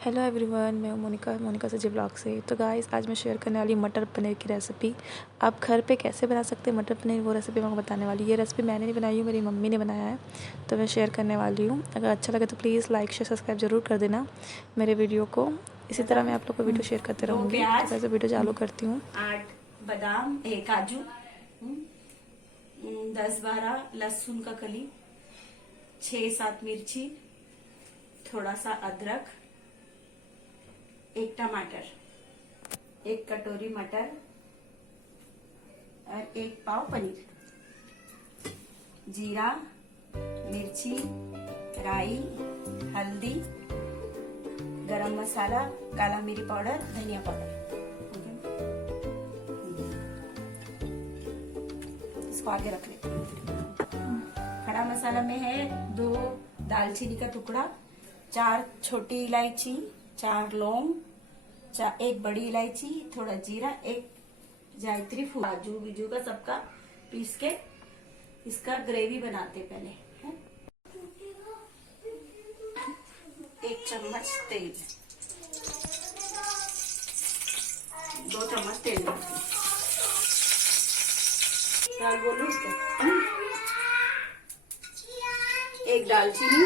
Hello everyone, मैं हूँ मोनिका से जी ब्लॉग से। तो गाइस, आज मैं शेयर करने वाली मटर पनीर की रेसिपी। आप घर पे कैसे बना सकते हैं मटर पनीर, वो रेसिपी मैं आपको बताने वाली हूँ। ये रेसिपी मैंने नहीं बनाई हूँ, मेरी मम्मी ने बनाया है, तो मैं शेयर करने वाली हूँ। अगर अच्छा लगे तो प्लीज़ लाइक शेयर सब्सक्राइब ज़रूर कर देना मेरे वीडियो को। इसी तरह मैं आप लोग को वीडियो शेयर करते रहूँगी। तो वैसे वीडियो चालू करती हूँ। 8 बादाम, काजू, 10-12 लहसुन का कली, 6-7 मिर्ची, थोड़ा सा अदरक, 1 टमाटर, 1 कटोरी मटर और 1 पाव पनीर, जीरा, मिर्ची, राई, हल्दी, गरम मसाला, काला मिरी पाउडर, धनिया पाउडर। इसको आगे रख लेते हैं। खड़ा मसाला में है 2 दालचीनी का टुकड़ा, 4 छोटी इलायची, 4 लौंग, 1 बड़ी इलायची, थोड़ा जीरा, 1 जायत्री फूल, काजू बीजू का सबका पीस के इसका ग्रेवी बनाते पहले है। 1 चम्मच तेल, 2 चम्मच तेल डालते हैं। दाल बोलो उसका, 1 दालचीनी,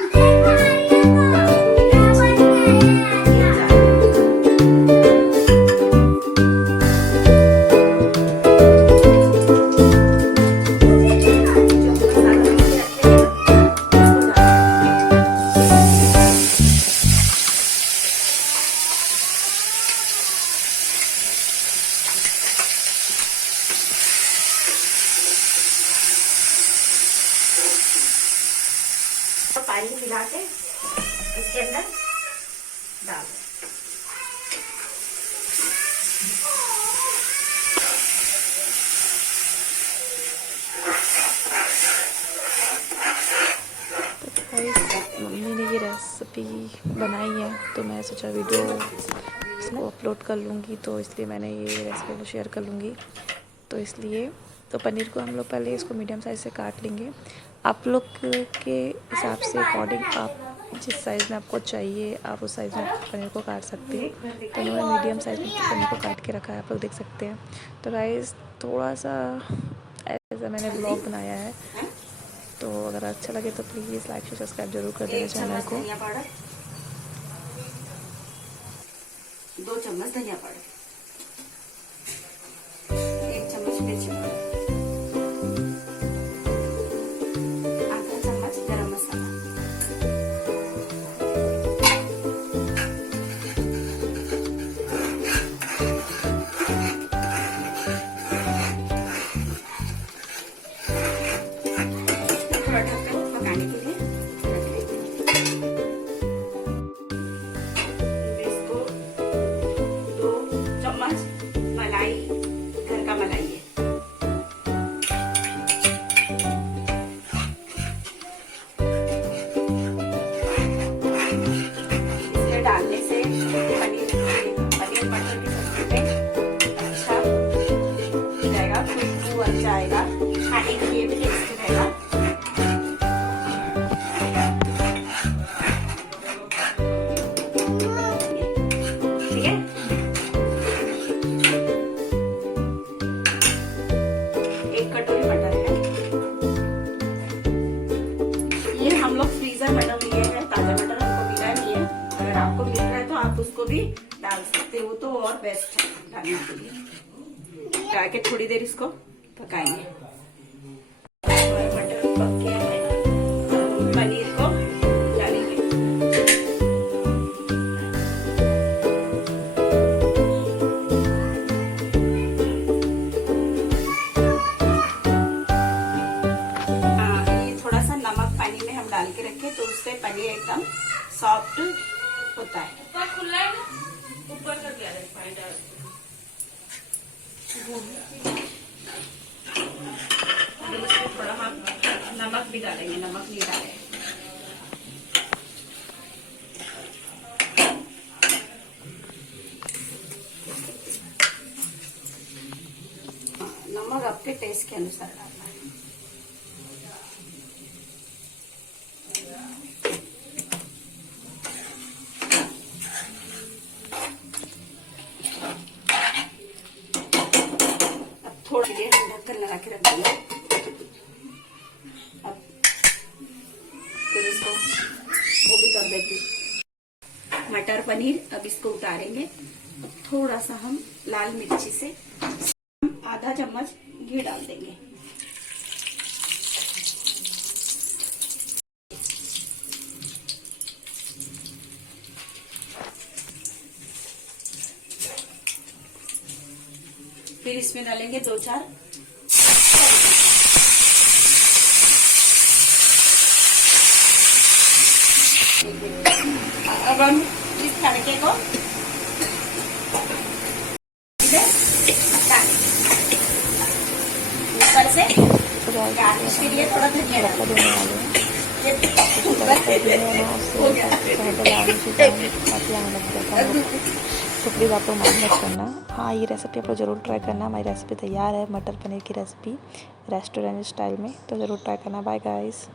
पानी मिला के इसके अंदर डाल दो। मम्मी ने ये रेसिपी बनाई है, तो मैं सोचा वीडियो इसको अपलोड कर लूँगी, तो इसलिए मैंने ये रेसिपी शेयर कर लूँगी। तो इसलिए तो पनीर को हम लोग पहले इसको मीडियम साइज़ से काट लेंगे। आप लोग के हिसाब से अकॉर्डिंग, आप जिस साइज़ में आपको चाहिए आप उस साइज़ में पनीर को काट सकते हैं। तो उन्होंने मीडियम साइज़ में पनीर को काट के रखा है, आप लोग देख सकते हैं। तो गाइस, थोड़ा सा ऐसा मैंने ब्लॉग बनाया है, तो अगर अच्छा लगे तो प्लीज़ लाइक शेयर सब्सक्राइब जरूर कर देना चैनल को। 2 चम्मच धनिया पाउडर, 1 चम्मच मिर्ची पाउडर, आधा चम्मच गरम मसाला, थोड़ा ढक्कन पकाने के लिए रख लेते हैं। इसको 2 चम्मच मलाई, घर का मलाई है, इसमें डालने से पनीर मटर की सब्जी में अच्छा जाएगा, खुशबू अच्छा आएगा, खाने के लिए भी टेस्टी रहेगा। ठीक है, 1 कटोरी मटर है। ये हम लोग फ्रीजर मटर लिए हैं, ताजा मटर हमको मिला नहीं है। अगर आपको मिल रहा है तो आप उसको भी डाल सकते हो, तो और बेस्ट है डालने के लिए। डाल के थोड़ी देर इसको पकाएंगे। और मटर पक गया है, पनीर को डालेंगे। ये थोड़ा सा नमक पानी में हम डाल के रखे, तो उससे पनीर एकदम सॉफ्ट होता है। ऊपर खुला है ना, ऊपर कर दिया है पानी डाल। थोड़ा हम नमक भी डालेंगे, नमक नहीं डाले। नमक आपके टेस्ट के अनुसार डालना है। मटर पनीर। अब इसको उतारेंगे। थोड़ा सा हम लाल मिर्ची से आधा चम्मच घी डाल देंगे। फिर इसमें डालेंगे 2-4 अब हम इस तड़के को ऊपर से गार्निश के लिए थोड़ा धनिया तो प्लीज़ आप लोग माइंड मत करना। हाँ, ये रेसिपी आप लोग ज़रूर ट्राई करना। हमारी रेसिपी तैयार है, मटर पनीर की रेसिपी रेस्टोरेंट स्टाइल में, तो ज़रूर ट्राई करना। Bye guys.